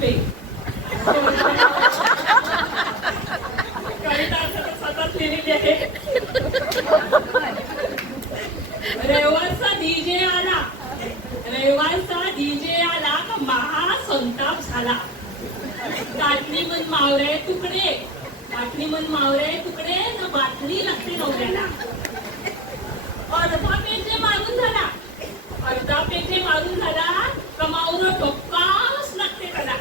पे कविता DJ आला. रेवाचा DJ आला का महा संताप झाला. काटणी मन मावरे तुकडे. काटणी मन मावरे तुकडे न बातमी लागते नवऱ्याला. अर्धा पेटे मारून झाला. अर्धा पेटे मारून झाला कमावून डोक्काच लागते त्याला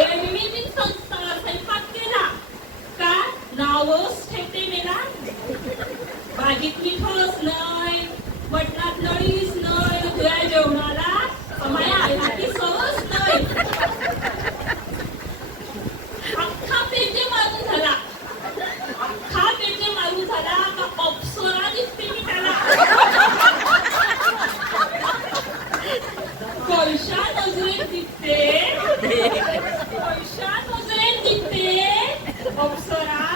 एरवी संस्था स्वयंपाक केला का आवस ठेवते मेला भाजीत मिठच नाही मटणात नळीच नाही तुझ्या जेवणाला समाया आईसाठी सहज नाही. अख्खा मारून झाला. अख्खा मारून झाला का अप्सरा दिसते मी त्याला नजरेत दिसते. कळशा नजरेत दिसते अप्सरा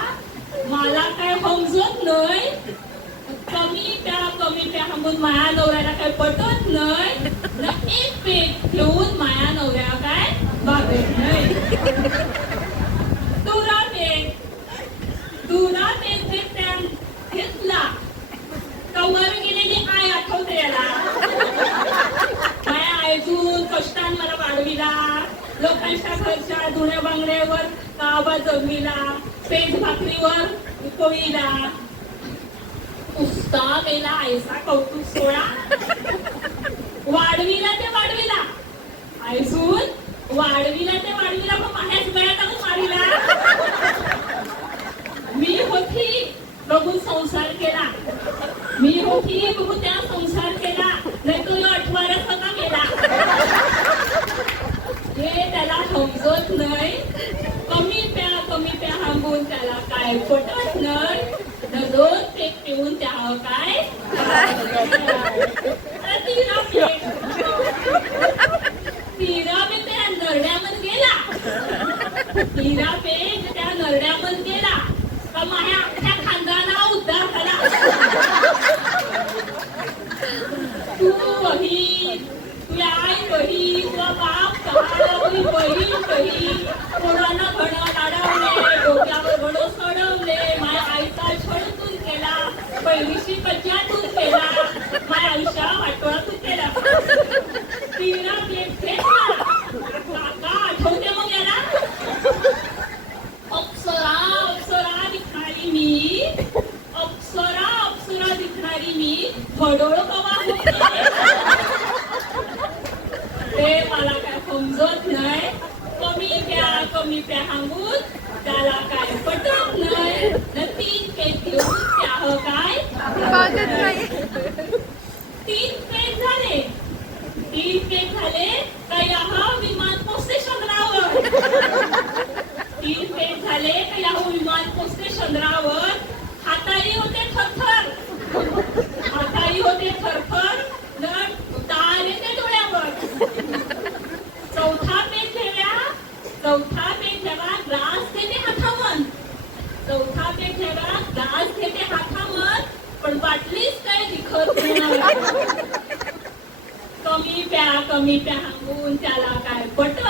मला काय समजत नाही कमी प्या कमी प्या म्हणून माया नवऱ्याला काय पटत नाही न एक पेट घेऊन माया नवऱ्या काय बागत नाही दुरा पेट दुरा पेट घेतल्या घेतला कवर गेलेली आय आठवते याला. माया आयजून कष्टान मला वाढविला. लोकांच्या घरच्या धुण्या बांगड्यावर काबा जगविला पेट भाकरीवर पोळीला पुस्ता मेला आयसा कौतुक सोळा वाढविला ते वाढविला. आयसून वाढविला ते वाढविला. मग माझ्याच वेळा टाकून वाढविला मी होती बघून संसार केला. मी होती बघून त्या संसार केला. नाही तो अठवाड्या स्वतः केला हे त्याला समजत नाही. कमी प्या कमी प्या हांबून त्याला काय पटत नाही. việc chuyện chờ cái. Thì nó việc thì nó biết cái anh rồi đang bên ghế là thì nó biết cái anh rồi đang bên ghế là còn mà ha chắc thằng đó nó út đó phải đó. Tôi đi tôi ai tôi đi tôi báo cả tôi đi tôi đi दिखणारी मी होते ते मला काय समजत नाही. कमी प्या कमी प्या सांगून त्याला काय पटत नाही. तीन पेट घेऊन त्या काय? तीन पेट झाले. तीन पेट झाले. चौथा पेट ठेवा ग्लास घेते हातावर चौथा पेट ठेवा ग्लास घेते हातावर पण बाटलीच काय नाही. कमी प्या कमी प्या सांगून त्याला काय पटत